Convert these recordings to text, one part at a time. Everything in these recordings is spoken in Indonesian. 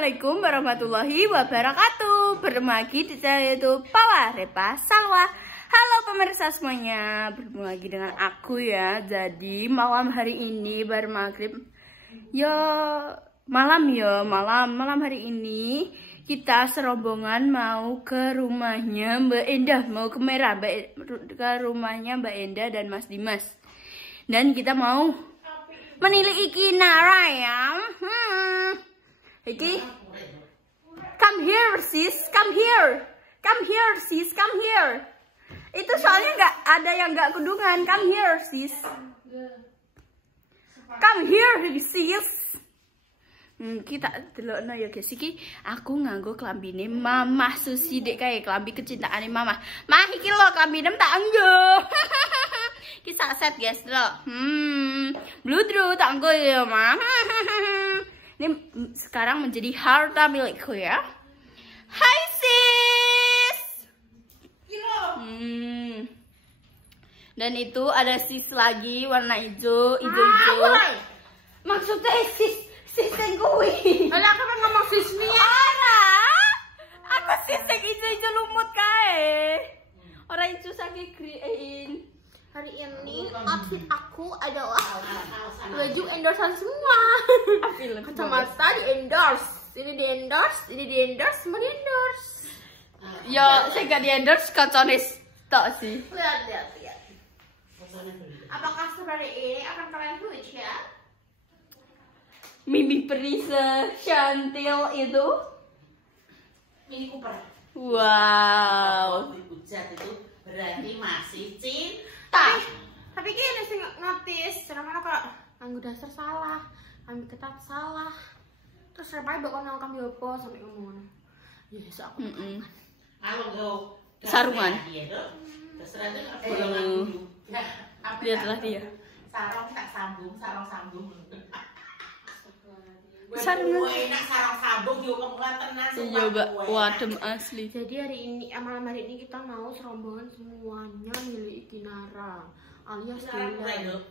Assalamualaikum warahmatullahi wabarakatuh. Bertemu lagi di channel YouTube Pawa Repa Salwa. Halo pemirsa semuanya, bertemu lagi dengan aku ya. Jadi malam hari ini baru maghrib. Malam hari ini kita serombongan mau ke rumahnya Mbak Endah, mau ke Merah, ke rumahnya Mbak Endah dan Mas Dimas. Dan kita mau menilik Kinara ya. Iki, come here sis, come here sis, come here. Itu soalnya nggak ada yang nggak kudungan. Come here sis, come here sis. Kita delokno ya guys, iki aku nganggo klambine Mamah Susi dek kae, klambi kecintaane Mamah. Mah iki lho klambine tak enggo. Kita set guys lho. Bludru tak enggo ya, Mah. Ini sekarang menjadi harta milikku ya. Hai sis. Dan itu ada sis lagi warna hijau. Maksudnya sis yang kuwi. Lah aku ngomong sis nih. Ora. Aku sis yang hijau lumut kae. Ora hijau saking green. Hari ini outfit aku adalah baju endorsean semua. Kacamata di endorse, ini di endorse, ini di endorse, semua di endorse. Yo, saya gak di endorse kacone tok sih. Lihat. Apakah seperti ini akan kalian puji ya? Mimi Perisa cantil itu. Mini Cooper. Wow. Dihujat itu berarti masih cinta. Tapi kayaknya sih notice, mana kok nganggo dasar salah, ambil ketat salah. Terus repai bakal nangkam yopo sampai ngomong. Yes, aku. Kalau Sarungan. Terserah deh. Lihatlah dia. Sarung tak sambung, sarung sambung. Sarungan. Enak sarung sambung yo kemulan tenan. Iya, Mbak. Wadem asli. Jadi hari ini, malam hari ini kita mau serombongan semuanya milik Kinara alias Dila.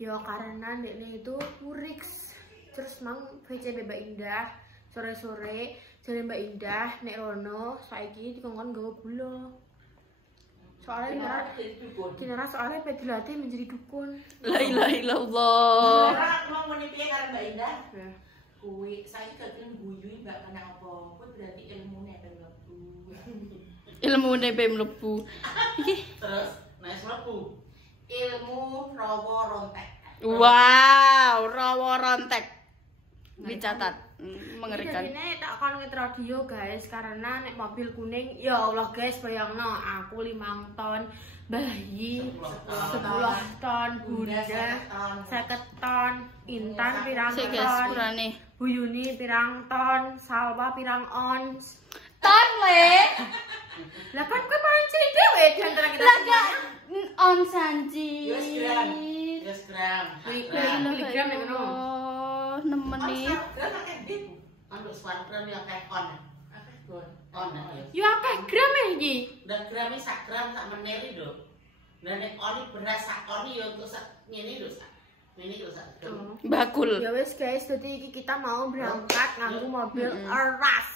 Ya karena nekne itu Purix. Terus mang VC Mbak Indah sore-sore jadi Mbak Indah nek rono saiki dikongkon gawa gula. Soalnya Kinara soalnya dilatih menjadi dukun. La ilaha illallah. Ora mau piye karo Mbak Indah? Kuwi saiki kepengin guyu mbak kena apa? Kuwi berarti ilmune ben mlebu. Ilmune pe mlebu. Iki Terus nek mlebu ilmu rawa rontek. wow, rawa rontek. Dicatat. Mengerikan. Jadi tak kon nget radio guys karena nek mobil kuning ya Allah guys bayangno aku 5 ton bayi 10 ton bunda 50 ton Intan pirang Sik guys, ton purane. Bu Yuni pirang ton Salwa pirang ons Ton le. lah kan kowe paling cilik dhewe di antara kita Lah gak on sanji. Yes gram. miligram nek ngono Nemeni. Untuk smartphone ya kayak on ya. yo akeh gram iki Dan gramnya sak gram sak meneli lho. Dan nek on beras sak on ya untuk sak ngene lho sak. Ini lho sak gram. Bakul. ya wes guys jadi iki kita mau berangkat nganggo mobil Eras.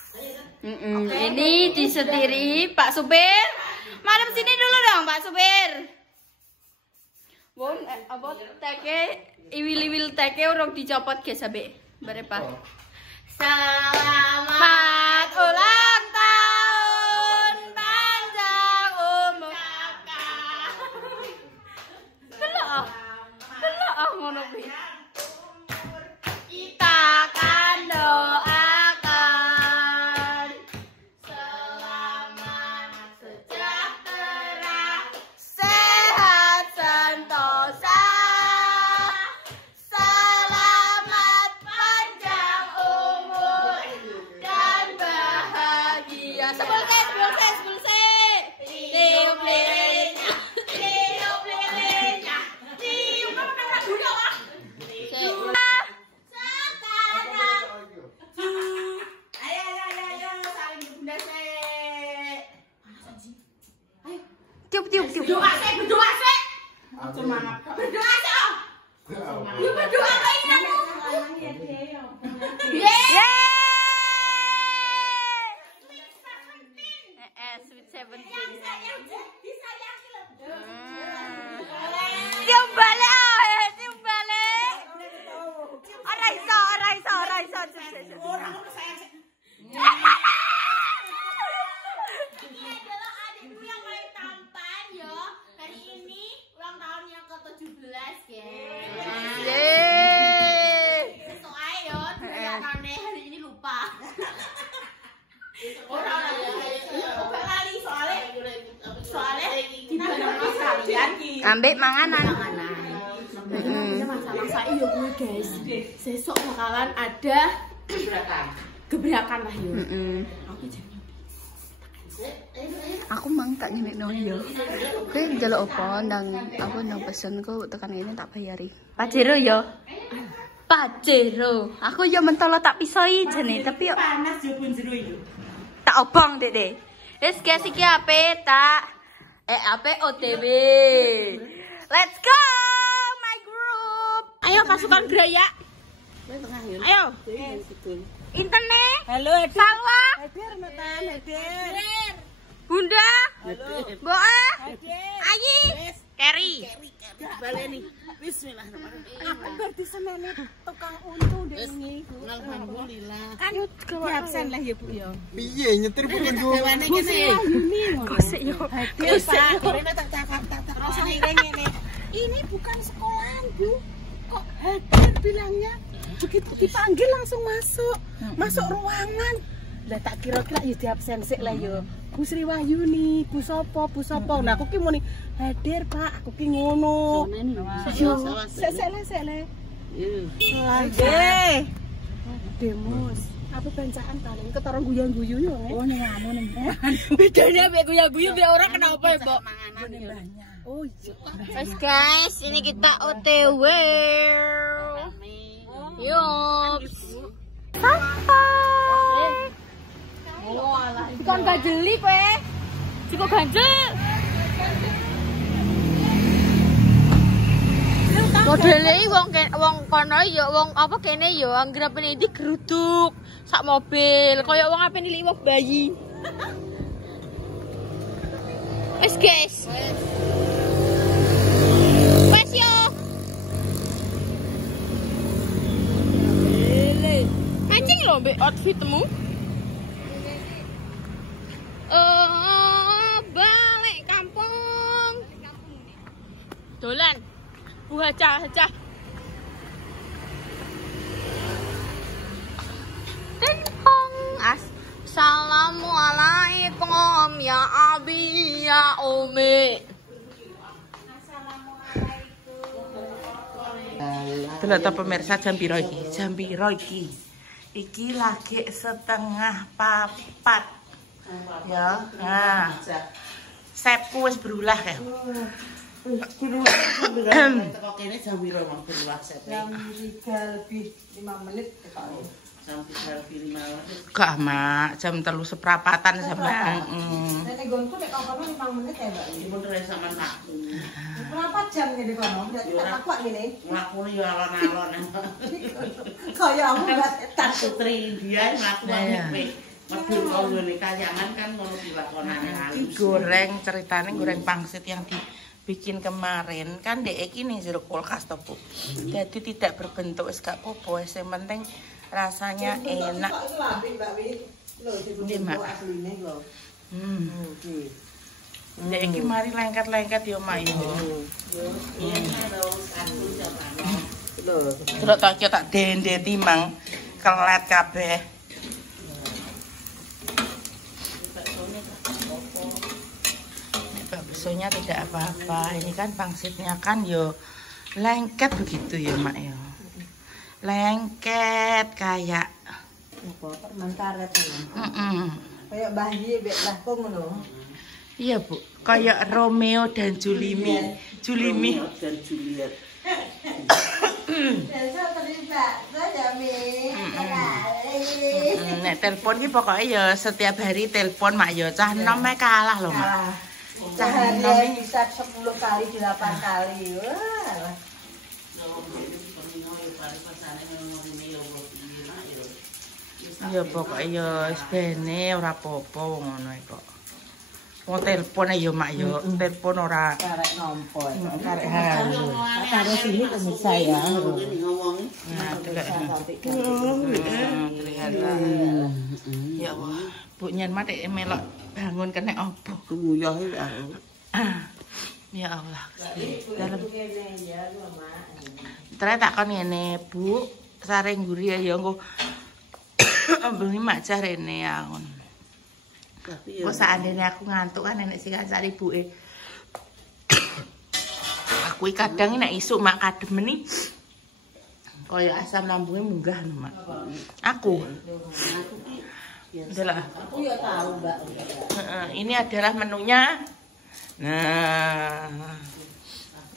Ini disetiri Pak Supir. Madem sini dulu dong Pak Supir. Wong apa teke iwil-iwil teke urung dicopot guys sampe barepa. Selamat ulang tahun panjang umur kakak. Delok ngono kuwi. Kita akan doakan selamat sejahtera, sehat sentosa, selamat panjang umur dan bahagia. Sebulke. Tiup lilinnya, tiup lilinnya, tiup makan lagu dong ah. Ayo saling bunda sik. Tiup. Berdoa sik. Semangat. Berdoa sik. Berdoa kok ini. Yeay. Seventeen. Tiup balik, tiup balik. Ora iso. Ini adalah adikku yang paling tampan yo. Hari ini ulang tahun yang ke-17, guys. Besok ayo, kelihatannya hari ini lupa. Ambek manganan. Masa iya gue guys. Besok bakalan ada gebrakan lah yo. Aku mang tak nyemekno yo. Kowe njaluk apa ndang aku nang pesen kok tekan ngene tak bayari. Pajero yo. Pajero. Aku yo mentolo tak pisoi jene tapi yo panas yo punjero yo. Tak obong, Dek. Wis guys iki ape tak ape OTW. Let's go my group. Ayo pasukan Graya. Ayo. Internet. Halo, Hadir. Salwa. Hadir, Metan, Hadir. Bunda. Halo. Boa. Hadir. Ayi. Kerry. Baleni. Bismillahirrahmanirrahim. Aku berarti senene tukang untu deh ini. Alhamdulillah. Kan di absen lah ya, Bu ya. Piye nyetir bukan gue. Dewane kene. Kosek yo. Hadir, Pak. Rene tak cakap. Rasane ngene. Ini bukan sekolahan, Bu. Kok Hadir bilangnya begitu dipanggil langsung masuk. Masuk ruangan. Lah tak kira-kira ya di absen sik lah ya. Bu Sri Wahyuni, Bu Sopo. Nah aku ki muni Hadir, Pak. Aku ki ngono. Yo, sek le. Lagi. Demos. Apa bencaan paling ketorong guyang-guyu yo. Oh ning anu ning. Bedanya mek guyang-guyu biar orang kenapa ya, Mbok? Oh iya. Guys, guys, ini kita OTW. Yup. Sampai. Bukan gajeli kowe. Cukup ganjel. Modele wong kono ya wong apa kene ya anggere iki geruduk sak mobil kaya wong ape niliwah bayi. Wes guys. Wes yo. Mancing lho mbek outfitmu. Balik kampung. Dolan. Hacah. Ting hong. Assalamualaikum ya abi ya umi. Delok pemirsa jam piro iki? Jam piro iki? Iki lagi 3:30. Ya. Nah. Sepku wis berulah ya. Teko kene jam piro mau berulah sepe? Jam 3 lebih 5 menit tekane. Jam 3 lebih 5 menit. Gak, Mak. Jam 3:00 sampean. Nek nggonku nek kono 5 menit ya, Mbak. Dipun re sampean aku. Berapa jam ngene kono? Tak aku ngene. Mlakune yo alon-alon. Kaya aku tak putri India mlaku wae. Medhur nggone kayangan kan ngono dilakonane ali. Goreng ceritane goreng pangsit yang dibikin kemarin kan dek iki ning jero kulkas to, Bu. Jadi tidak berbentuk wis gak apa-apa, yang penting rasanya enak. Ini Mak. Dek iki mari lengket-lengket yo Mak yo. Terus tak dendeti mang kelet kabeh. Baksonya tidak apa-apa. Ini kan pangsitnya kan yo lengket begitu ya Mak ya. Lengket kayak apa permen karet ya. Kayak bayi mbek mbahku ngono. Iya, Bu. Kayak Romeo dan Julimi. Romeo dan Juliet. Nek telepon ki pokoke ya setiap hari telepon Mak ya cah enom kalah lho Mak. Cah enom bisa 10 kali 8 kali. Wah. Ya pokoke ya wis bene ora apa-apa wong ngono kok. Wong telepon ayo mak yo, telepon ora Karek nompo. karek halu. Taruh sini pemirsa ya. Nah, kelihatan. Ya Allah, Bu nyen mak melok bangun kena opo? Nguyah Ya Allah. Dalam. Terus tak kon ngene, Bu, sare ngguri ya engko bengi mak cah rene ya ngono. Kok seandainya aku ngantuk kan nenek sing ngajak ibuke. Aku kadang nek isuk mak kademen kaya asam lambungnya munggah mak. Aku. Adalah. Aku ya tahu, Mbak. Ini adalah menunya. Nah,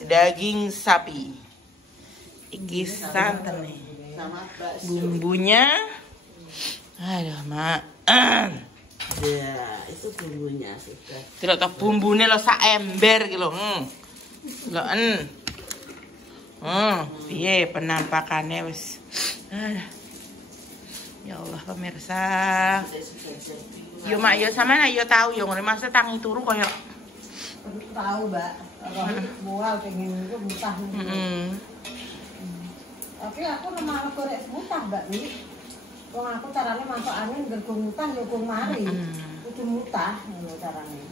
daging sapi. Iki santan nih. Bumbunya. Aduh, mak. Ya, itu bumbunya sudah. Tidak tahu bumbunya lo sak ember gitu. Lo piye penampakannya wis. Ya Allah pemirsa. Yo mak yo sampean yo tahu yo ngene masa tangi turu koyo Tahu, Mbak. Mual pengen itu muntah. Oke, aku malah korek muntah, Mbak Wi. Wong aku carane masuk angin nggo muntah yo kok mari. Kudu muntah ngono carane.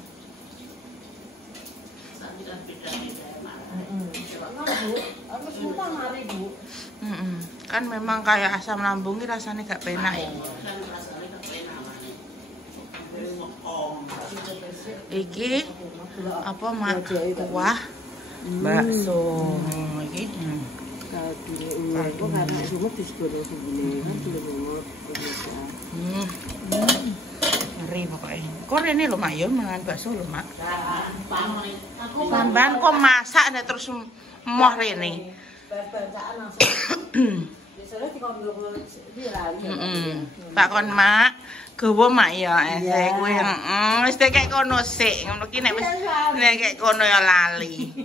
Aku muntah mari, Bu. Kan memang kayak asam lambung ini rasanya gak penak ya. Iki apa mak? Wah, bakso. Iki. Kok karena rumah di sekolah sini kan Ngeri pokoknya. Kok ini lho mak yo mangan bakso lho mak. Sampean kok masak nek terus moh rene. Bacaan langsung. Biasanya dikondong iki lali. Tak kon mak, gowo mak ya ese kuwi. Wis kek kono sik, ngono ki nek wis nek kek kono ya lali.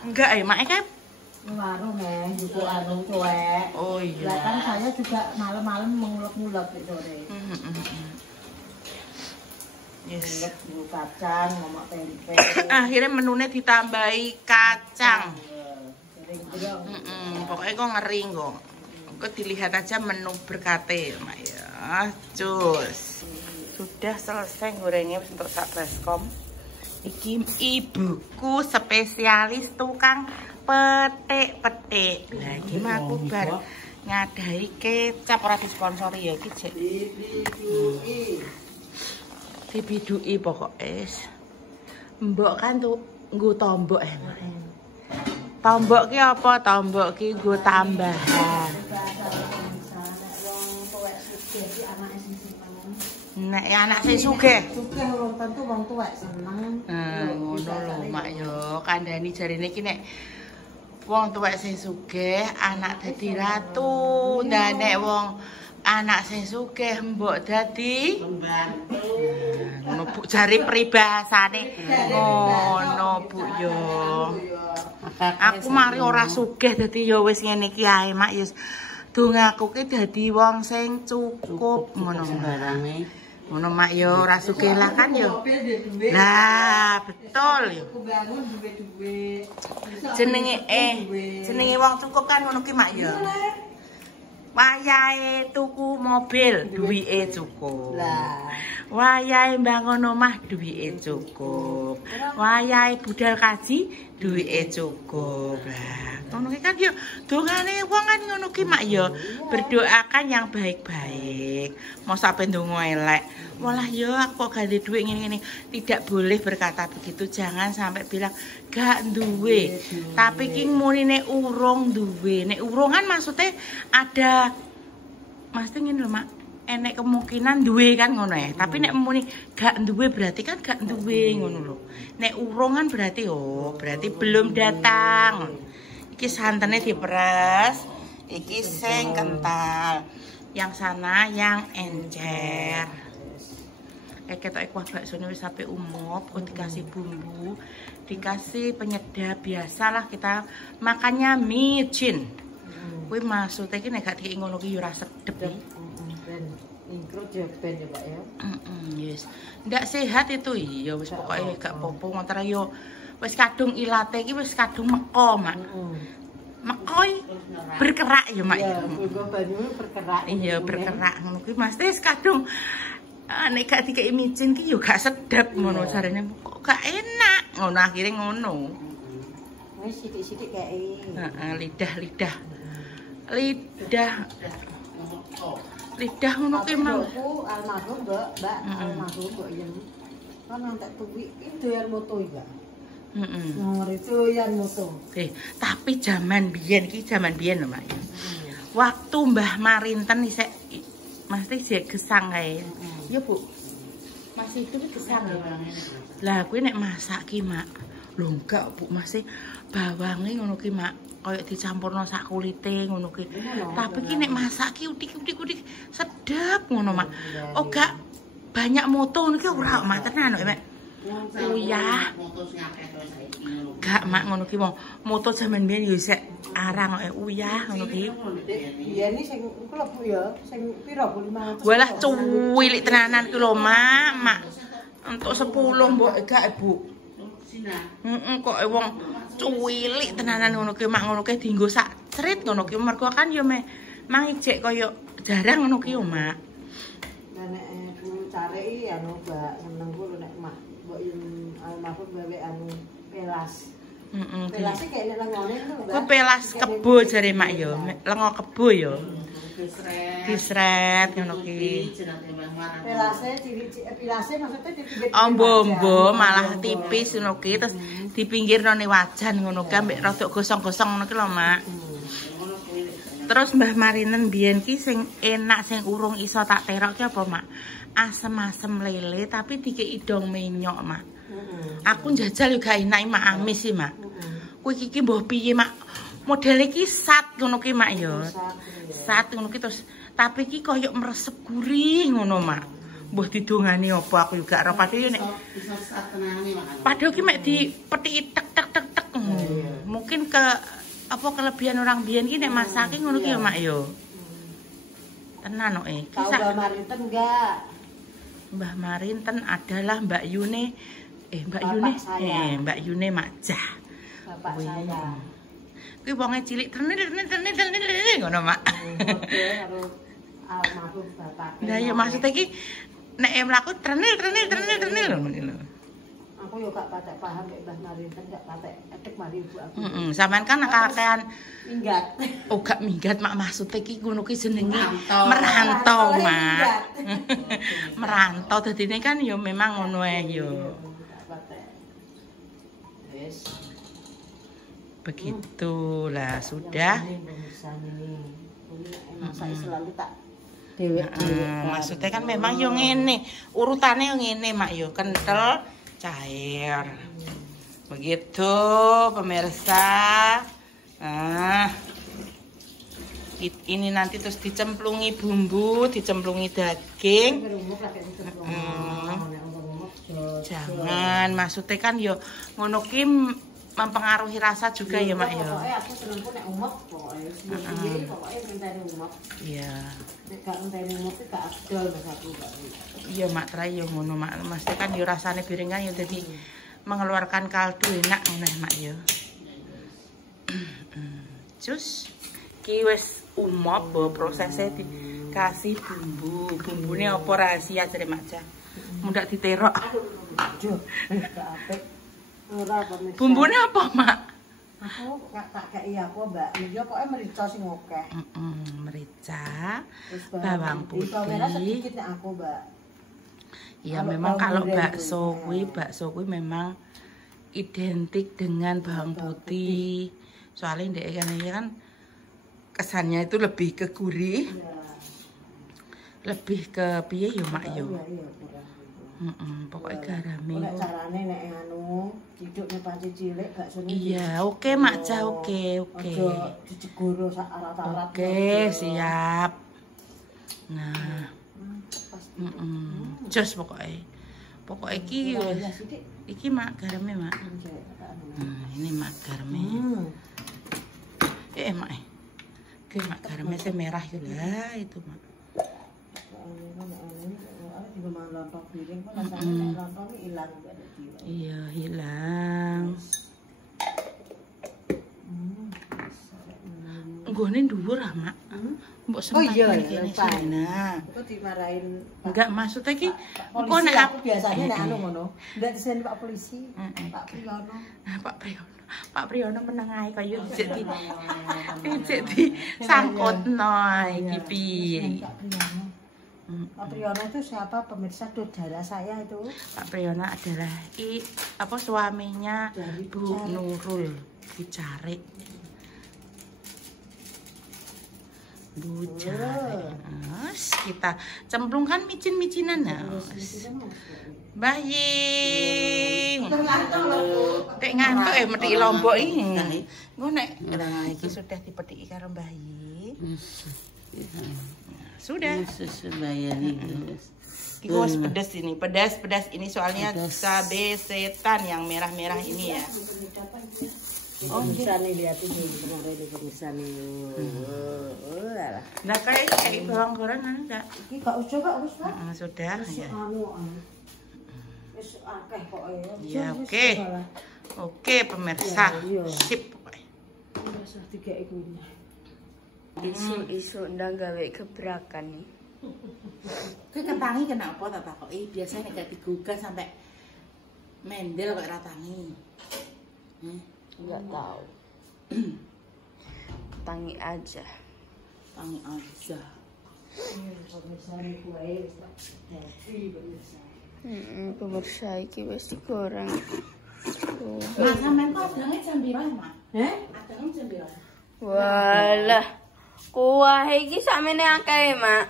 Enggak, mak kan Warung juga anu cuek. Oh iya. Lah kan saya juga malam-malam mengulek-ngulek di sore. Yes. Bumbu kacang, ngomong tempe. Akhirnya menunya ditambahi kacang. Pokoknya kok ngeri kok. Kok dilihat aja menu berkate, mak ya. Cus. Sudah selesai gorengnya untuk sak baskom. Iki ibuku spesialis tukang petik-petik. Nah, iki aku bar ngadahi kecap ora disponsori ya iki jek. Dibidui pokoknya. Mbok kan tuh nggo tombok Tombok ki apa? Tombok ki nggo tambahan. Nek anak sing sugih. Sugih wong tentu wong tuwek seneng. Ngono lho mak yo, kandhani jarine iki nek wong tuwek sing sugih anak dadi ratu, ndak nek wong anak sing sugih mbok dadi pembantu. Ngono Bu jare peribahasane. Ngono Bu yo. Aku mari ora sugih dadi yo wis ngene iki ae mak yo. Dongaku ki dadi wong sing cukup ngono barange. Ngono mak yo ora sugih lah kan yo. Nah, betul yo. Jenenge wong cukup kan ngono ki mak yo. Wayahe tuku mobil duwike cukup. Wayahe mbangun omah duwike cukup. Wayahe budal kaji duwike cukup. Lah, ngono ki kan yo dongane wong kan ngono ki mak yo. Berdoakan yang baik-baik. Mau sampe ndonga elek. Walah yo aku kok ganti duit ngene-ngene. Tidak boleh berkata begitu. Jangan sampai bilang gak duwe. Tapi ki muni nek urung duwe. Nek urung kan maksudnya ada mesti ngene lho mak. Enek kemungkinan duwe kan ngono ya. Tapi nek muni gak duwe berarti kan gak duwe ngono lho. Nek urung kan berarti oh, berarti belum datang. Iki santannya diperes, iki sing kental. Yang sana yang encer. Ketok kuah baksone wis sampai umup, kok dikasih bumbu, dikasih penyedap biasalah kita makannya micin. Kuwi maksudnya iki nek gak dikek ngono ki yo ora sedep. Kerjaban ya Pak ya. Yes. Ndak sehat itu iya wis pokoke gak popo ngontara yo wis kadung ilate iki wis kadung meko, Mak. Meko berkerak ya, Mak. Iya, banyu berkerak. Iya, berkerak ngono kuwi Mas wis kadung nek gak dikeki micin ki yo gak sedep ngono jarene kok gak enak ngono akhire ngono. Wis sithik-sithik kae. Heeh, lidah ngono ki mang. Aku almarhum Mbak almarhum Mbak yen kan antek tuwi iki doyan moto ya. Nomor itu yang moto. Tapi zaman biyen lho, Mak. Waktu Mbah Marinten isek mesti sik gesang kae. Ya, Bu. Masih itu gesang ya. Lah kuwi nek masak ki, Mak. Lho enggak, Bu, masih bawange ngono ki, Mak. Kayak dicampurno sak kulite ngono ki. Tapi ki nek masak ki udik-udik sedep ngono, Mak. Oh, gak banyak moto ngono ki ora, Mak, tenan kok, Mak. Uyah. Gak, Mak, ngono ki mau moto jaman biyen yo sik arang kok uyah ngono ki. Biyen iki sing klebu ya, sing pira 500. Walah cuwilik tenanan ki lho, Mak. Untuk 10 mbok gak, Bu. Kok wong cuwilik tenanan ngono ki, Mak, ngono ki dienggo sak crit ngono ki mergo kan yo mang ijek kaya jarang ngono ki yo, Mak. Lah nek Bu cari anu Mbak seneng kuwi nek Mak mbok yen almarhum gawe anu pelas. Pelasnya kayak nek lengone itu Mbak. Ku pelas kebo jare Mak yo, lengo kebo yo. Disret ngono ki. Pelasnya maksudnya di pinggir. Ombo malah tipis ngono ki terus di pinggirno ne wajan ngono ki ambek rada gosong-gosong ngono ki lho, Mak. Terus Mbah Marinten biyen ki sing enak sing urung iso tak terok ki apa, Mak? Asem-asem lele tapi dikeki dong menyok, Mak. Aku njajal juga enak, Mak, amis sih, Mak. Kuwi iki mbah piye, Mak? Modele ki sat ngono ki, Mak ya. Sat ngono ki terus tapi ki koyo meresep gurih ngono, Mak. Mbah didongani apa aku juga ora padha nek. Padha ki mek dipethiki tek tek tek tek. Mungkin ke apa kelebihan orang biyen ki nek masake ngono ki ya, Mak ya. Tenan kok Tahu Mbah Marinten enggak? Mbah Marinten adalah Mbak Yune Mbak Yune Majah. Bapak saya. Kuwi wonge cilik tenil ngono, Mak. Karo almarhum bapak. Lah ya maksudnya iki nek mlaku trenil ngono iki lho. Aku yo gak patek paham nek Mbah Marinten gak patek etek mari ibu aku. Sampean kan akakean minggat. Oh gak minggat, Mak, maksudnya iki ngono ki jenenge merantau, Mak. Merantau dadine kan yo memang ngono ae yo. Begitulah sudah. Saya selalu tak dewek. Maksudnya kan memang yo ngene, urutane yo ngene, Mak, yo kental, cair. Begitu pemirsa. Nah, ini nanti terus dicemplungi bumbu, dicemplungi daging. Jangan, maksudnya kan yo ngono ki mempengaruhi rasa juga ya, Mak ya. Pokoknya aku seneng nek umek pokoknya. Pokoknya ngenteni umek. Iya. Nek gak ngenteni umek ki gak adol Mas aku, Mbak. Iya, Mak, trai yo ngono, Mak. Mesti kan yo rasane piringan yo dadi mengeluarkan kaldu enak ngono, Mak yo. Cus ki wis umop prosesnya dikasih bumbu. Bumbune apa rahasia jare Mak. Mundak diterok. Aduh, gak apik. Ora apa bumbune apa, Mak? Aku tak kei apa, Mbak. Ya pokoke merica sing akeh. Merica, bawang putih. Merah sedikit nek aku, Mbak. Ya memang kalau bakso kuwi memang identik dengan bawang putih. Soalnya ndek kan kesannya itu lebih ke gurih. Lebih ke piye ya, Mak yo. Pokoknya garame. Nek carane nek anu didukne panci cilik gak seneng. Iya, oke, Mak Ca, oke. Aja dijegoro sak arat-arat. Oke, siap. Nah. Jos pokoknya. Pokoknya iki Mak garame, Mak. Ini Mak garame. Mak. Oke, Mak garame merah ya lah itu, Mak. juga mau lontong piring kok rasanya lontongnya hilang dari jiwa. Iya, hilang. Nggone dhuwur ah, Mak. Mbok sempat kene sana. Kok dimarahin. Enggak, maksudnya ki kok nek aku biasanya nek anu ngono. Ndak diseni Pak Polisi. Pak Priyono. Pak Priyono. Pak Priyono meneng ae kaya cek di sangkutno iki piye. Pak Priyono itu siapa? Pemirsa saudara saya itu. Pak Priyono adalah suaminya Bu Nurul dicari. Bujar. Kita cemplungkan micin-micinan nah. Mbah Yi. Tek ngantuk methi lombok iki. Engko nek iki sudah dipethiki karo Mbah Yi. Sudah. Bayani guys. Iki wis pedes ini. Pedas ini soalnya cabe setan yang merah-merah ini ya. Oh, bisa nih lihat ini kemarin di pemirsa nih. Nah kayak bawang goreng anu enggak? Iki gak usah Pak, wis Pak. Sudah ya. Wis akeh kok ya. Oke. Oke pemirsa. Sip pokoknya. Wis dikek iku. Isu ndang gawe gebrakan nih. Kuwi ketangi kenapa tak takoki? Biasanya nek digugah sampai mendel kok ratangi. Enggak tahu. Tangi aja. Pemirsa iki wis digoreng. Mas sampean kok adange jam piro, Mak? Adange jam piro? Walah. Kuah iki sakmene akeh, Mak.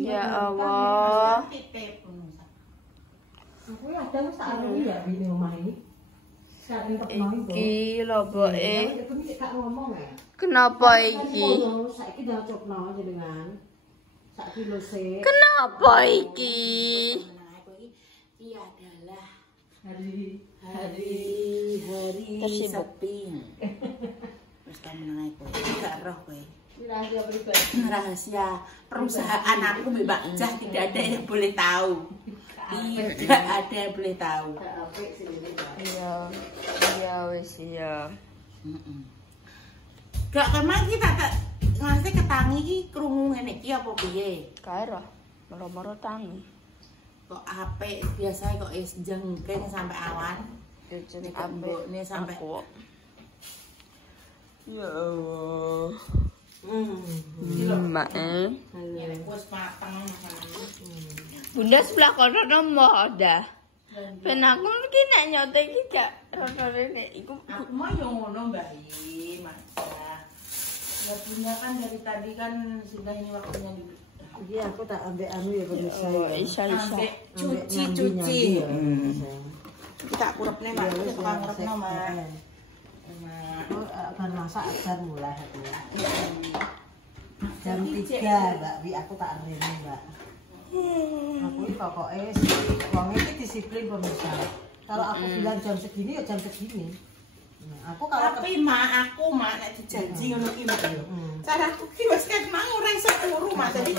Ya Allah. Aku ada wis tak arep ya di omah iki. Iki loboke. Gak ngomong ya. Kenapa iki? Saiki dah cokno jenengan. Sak kilo sik. Kenapa iki? Iki adalah Hari sepi. Wis kamu naik kowe. Gak roh kowe. rahasia pribadi. Rahasia perusahaan aku Mbak Jah tidak ada yang boleh tahu. Tidak ada yang boleh tahu. Iya wis iya. Gak kemang kita nganti ketangi iki krungu ngene iki apa piye? Kairo, moro-moro tangi. Kok apik biasanya kok is jengking sampai awan. Nek ambekne sampai ya Allah. Mak wis mateng. Bunda sebelah kono nomo dah. Ben aku iki nek nyoto iki gak rono rene iku aku mah yo ngono Mbak Yi, masa. Ya punya kan dari tadi kan sudah ini waktunya di. Iya aku tak ambek anu ya pemirsa. Isa. Cuci. Kita kurepne Mak, kita kurepno Mak. Akan masak ajar mulai aku. Jam 3 Mbak Wi aku tak rene Mbak. Aku ini pokoknya wong iki disiplin pemirsa. Kalau aku bilang jam segini ya jam segini. Aku kalau tapi mak nek dijanji ngono ki Mbak. Caraku ki wis kan mau ora iso turu Mak. Jadi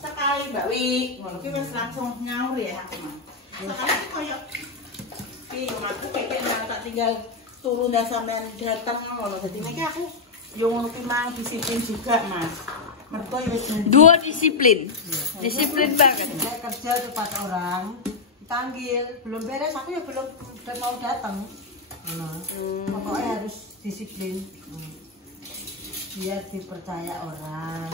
sekali Mbak Wi, ngono ki wis langsung nyaur ya aku Mak. Sekali koyo piye yo aku pengen tak tinggal turun dan sampean datang ngono. Dadi nek aku yo ngono ki mang disiplin juga Mas. Mergo yo dua disiplin. Disiplin banget. Saya kerja tepat orang, dipanggil, belum beres aku ya belum mau datang. Pokoknya harus disiplin. Biar dipercaya orang.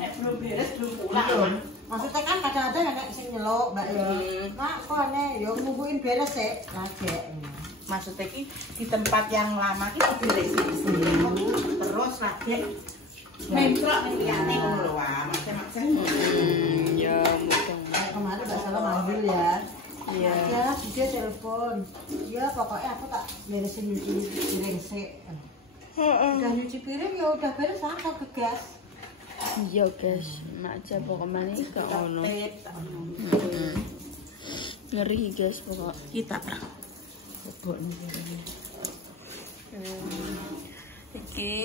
nek belum beres belum pulang. Maksudnya kan kadang-kadang ada sing nyeluk, Mbak ya. Mak, kok aneh, yo nungguin beres sik, lajek. Maksudnya ki di tempat yang lama ki beres terus lagi mentrok ning liyane ngono lho Wah, maksa-maksa. Ya mudeng. Kemarin Mbak Salah manggil ya. Iya. Ya, dia telepon. Ya, pokoknya aku tak beresin nyuci piring sik. Udah nyuci piring ya udah beres langsung ke gas. Iya guys, mak aja pokoknya ini gak ono. Ngeri guys pokok. Kita Iki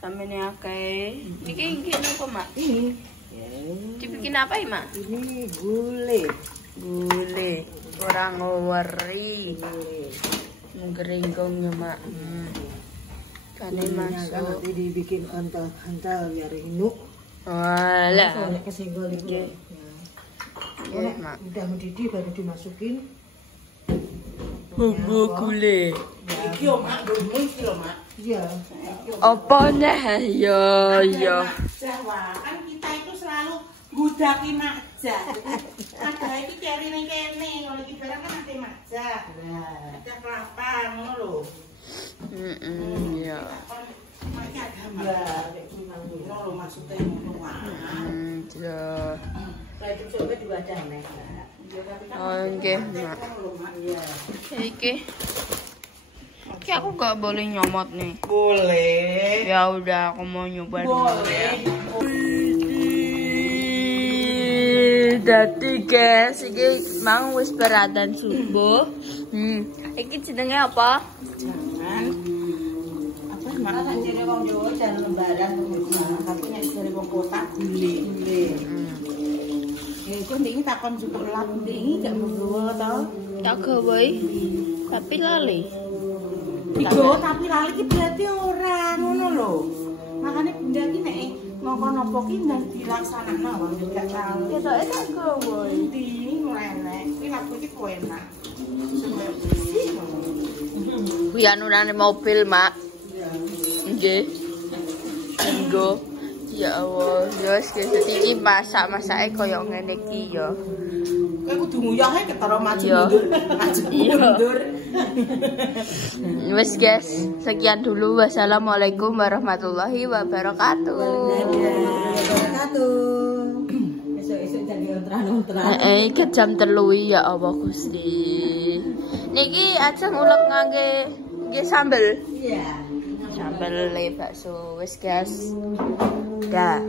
Samene akeh. Iki apa, Mak? Ini. Dibikin apa ya, Mak? Ini gulai. Gulai. Orang ngeweri. Ngeringgong ya, Mak. Kane masuk. Nanti dibikin kental-kental biar inuk. Walah. Soalnya kesenggol itu. Ya, Mak. Udah mendidih baru dimasukin Bumbu gulai. Iki yo mak, bumbu iki lho mak. Iya. Apa nih? Ya. Jawa kan kita itu selalu gudaki makja. Ada iki ceri ning kene, ngono iki barang kan ate makja. Ada kelapa ngono lho. Ya. Maknya agama. Ya, nek ngono lho maksudnya ngono wae. Ya. Kayak itu coba juga ada nih. Oh, nggih, Mak. Iki. Iki aku gak boleh nyomot nih. Boleh. Ya udah, aku mau nyoba dulu. Boleh. Dadi guys, iki mau wis beradan subuh. Iki jenenge apa? Jangan apa Masa jadi wong Jawa jangan lembaran tapi nek dari wong kota gule. Iku ndek takon cukup lap ndek gak menggawa to. Tak gawe. Tapi lali. Digawa tapi lali ki berarti ora ngono lho. Makane bunda ki nek ngongkon apa ki nang dilaksanakno wae gak tau. Ya tak gawe. Ndi mlenek. Ki lagu iki kok enak. Kuwi anurane mobil, Mak. Nggih. Nggo. Ya Allah, ya wis iki masak-masake koyo ngene iki ya. Kowe kudu nguyahe ketara maju Iya. mundur. Maju mundur. Wes guys, sekian dulu. Wassalamualaikum warahmatullahi wabarakatuh. Esuk-esuk jadi ontran-ontran. Ke jam 3 ya Allah Gusti. Niki ajeng ulek ngangge nggih sambel. Iya. Sambel bakso. Wes guys. Dah.